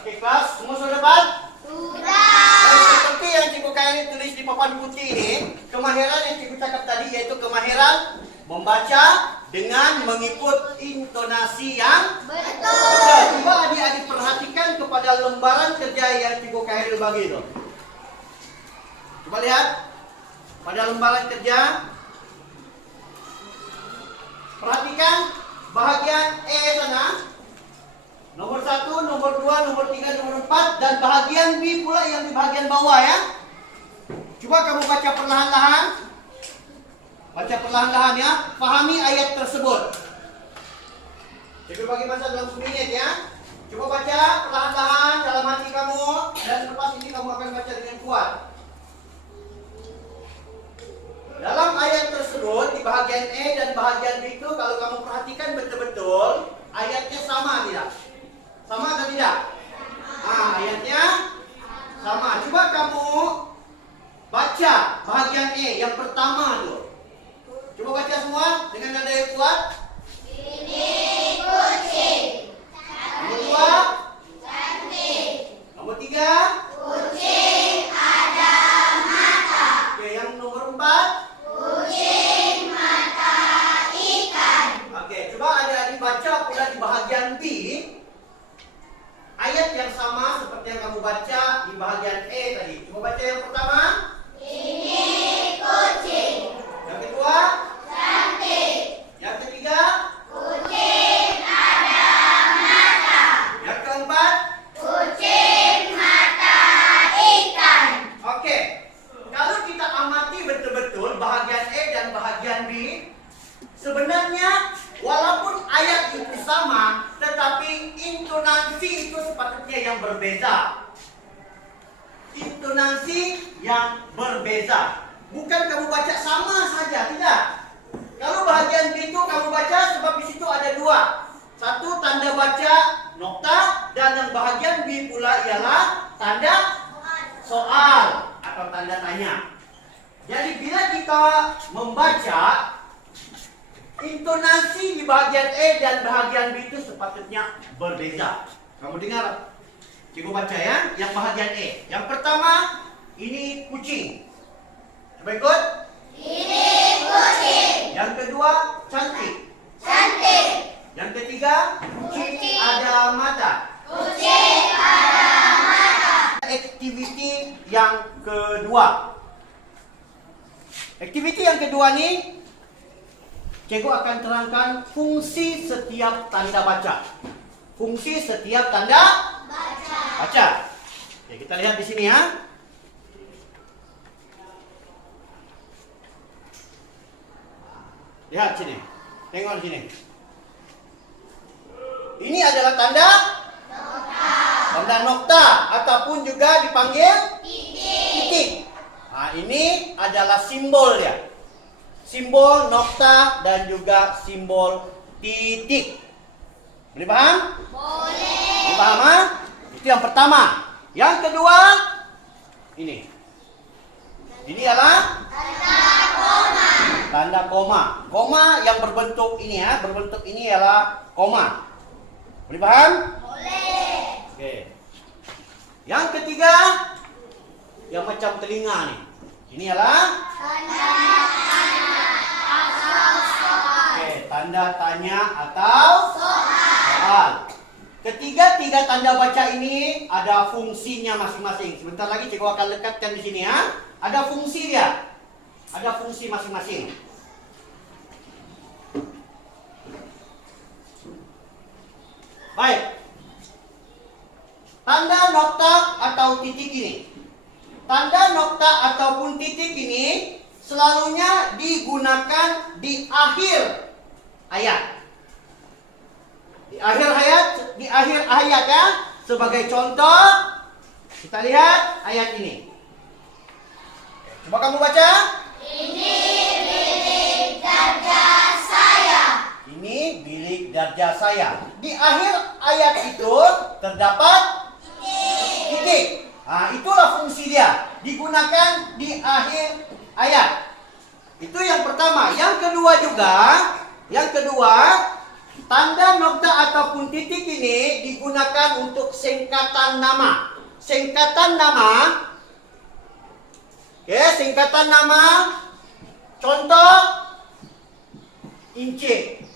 Oke kelas, semua sudah dapat? Sudah. Dan seperti yang Cikgu Kaini tulis di papan putih ini, kemahiran yang Cikgu cakap tadi yaitu kemahiran membaca dengan mengikut intonasi yang Betul. Coba adik-adik perhatikan kepada lembaran kerja yang Cikgu Kaini bagi itu. Coba lihat pada lembaran kerja. Perhatikan bahagian E sana. Nomor 1, nomor 2, nomor 3, nomor 4 dan bahagian B pula yang di bahagian bawah ya. Coba kamu baca perlahan-lahan. Baca perlahan-lahan ya. Pahami ayat tersebut. Cikgu bagi masa dalam 1 menit ya. Coba baca perlahan-lahan dalam hati kamu dan lepas ini kamu akan baca dengan kuat. Dalam ayat tersebut di bahagian E dan bahagian B itu kalau kamu perhatikan betul-betul ayatnya sama tidak? Sama atau tidak? Ayatnya sama. Coba kamu baca bahagian E yang pertama tuh. Coba baca semua dengan nada yang kuat. Ini kucing. Nomor 2. Cantik. Nomor 3. Kucing ada mata. Oke, yang nomor 4. Kucing mata ikan. Oke, coba adik-adik baca pula di bahagian B. Ayat yang sama seperti yang kamu baca di bahagian E tadi. Coba baca yang pertama. Ini kucing. Yang kedua. Cantik. Yang ketiga. Kucing ada mata. Yang keempat. Kucing mata ikan. Oke. Kalau kita amati betul-betul bahagian E dan bahagian B, sebenarnya walaupun ayat itu sama, tetapi intonasi itu sepatutnya yang berbeza. Intonasi yang berbeza. Bukan kamu baca sama saja, tidak. Kalau bahagian B itu kamu baca sebab di situ ada 2. Satu tanda baca nokta dan yang bahagian B pula ialah tanda soal atau tanda tanya. Jadi bila kita membaca intonasi di bahagian E dan bahagian B itu sepatutnya berbeza. Kamu dengar? Cikgu baca ya, yang bahagian E. Yang pertama, ini kucing. Coba ikut. Ini kucing. Yang kedua, cantik. Cantik. Yang ketiga, kucing ada mata. Kucing ada mata. Aktiviti yang kedua. Aktiviti yang kedua nih, Cikgu akan terangkan fungsi setiap tanda baca. Fungsi setiap tanda baca. Oke, kita lihat di sini ya. Lihat sini. Tengok di sini. Ini adalah tanda Nokta. tanda nokta ataupun juga dipanggil Titik. titik. Nah, ini adalah simbol ya. Simbol nokta dan juga simbol titik. Boleh paham? Boleh. Boleh paham? Ha? Itu yang pertama. Yang kedua, ini. Ini adalah Tanda koma. tanda koma. Koma yang berbentuk ini ya. Berbentuk ini ialah koma. Boleh paham? Boleh. Oke. Yang ketiga, yang macam telinga nih. Ini adalah Tanda tanya atau soal. tanda tanya atau Soal. soal. Ketiga-tiga tanda baca ini ada fungsinya masing-masing. Sebentar lagi cikgu akan lekatkan di sini ya. Ada fungsi dia. Ada fungsi masing-masing. Baik. Tanda nokta atau titik ini. Tanda nokta ataupun titik ini selalunya digunakan di akhir ayat. Di akhir ayat ya. Sebagai contoh, kita lihat ayat ini. Coba kamu baca. Ini bilik darjah saya. Ini bilik darjah saya. Di akhir ayat itu terdapat titik. Nah, itulah fungsi dia. Digunakan di akhir ayat. Itu yang pertama. Yang kedua juga, Tanda nokta ataupun titik ini digunakan untuk singkatan nama. Singkatan nama. Oke, singkatan nama. Contoh inci.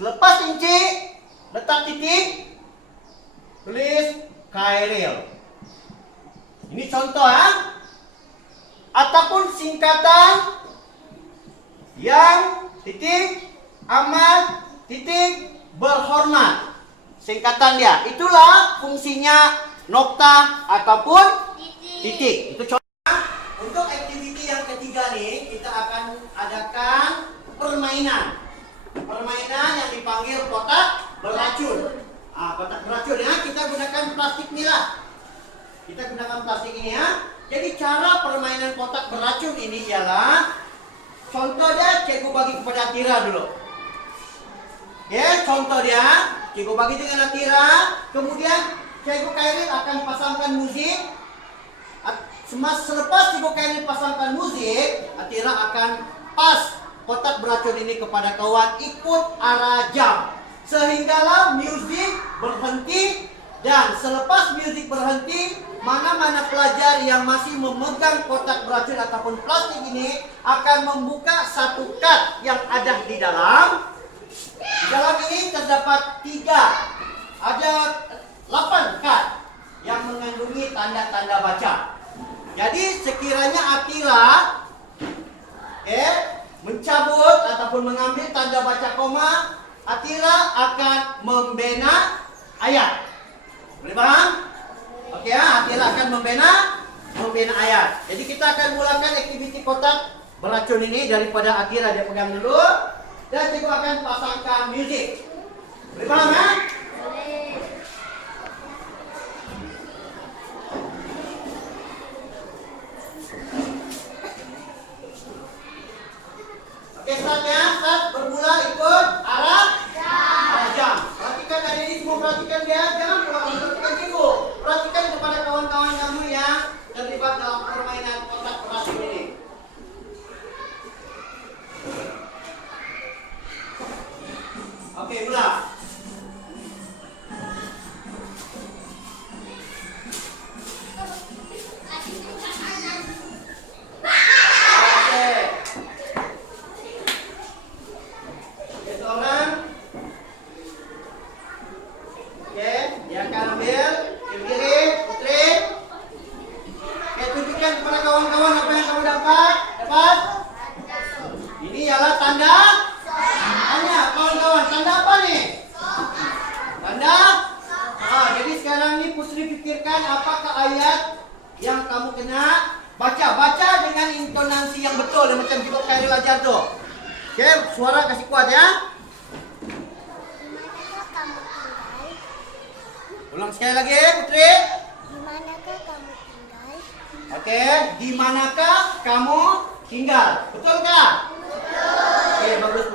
Selepas inci, letak titik, tulis Khairil. Ini contoh ya. Ataupun singkatan yang titik amat titik berhormat. Singkatan dia. Itulah fungsinya nokta ataupun titik. Itu contoh. Untuk aktiviti yang ketiga nih, kita akan adakan permainan. Permainan yang dipanggil kotak beracun. Kotak beracun ya, kita gunakan plastik nila. Kita gunakan plastik ini ya. Jadi cara permainan kotak beracun ini ialah, contohnya cikgu bagi kepada Atira dulu. Ya, contoh dia, cikgu bagi dengan Atira, kemudian cikgu Khairil akan pasangkan musik. Selepas cikgu Khairil pasangkan musik, Atira akan pas kotak beracun ini kepada kawan ikut arah jam. Sehinggalah musik berhenti, dan selepas musik berhenti, mana-mana pelajar yang masih memegang kotak beracun ataupun plastik ini akan membuka satu kad yang ada di dalam. Di dalam ini terdapat 8 kad yang mengandungi tanda-tanda baca. Jadi sekiranya Atira mencabut ataupun mengambil tanda baca koma, Atira akan membina ayat. Boleh paham? Oke ya, Atira akan membina ayat. Jadi kita akan mulakan aktiviti kotak beracun ini daripada Atira dia pegang dulu. Dan cikgu akan pasangkan musik. Boleh paham ya? Boleh. Oke, startnya. Start bermula ikut arah jam. Perhatikan dari ini, semua perhatikan dia. Jangan perhatikan cikgu. Perhatikan kepada kawan-kawan kamu yang terlibat dalam permainan kotak beracun ini. Oke, mulai. Apakah ayat yang kamu kena baca dengan intonasi yang betul yang macam cikgu Khairil ajar tuh. Oke, suara kasih kuat ya. Dimanakah kamu tinggal? Ulang sekali lagi, Putri. Dimanakah kamu tinggal? Oke, di manakah kamu tinggal? Betul kah? Betul. Oke, bagus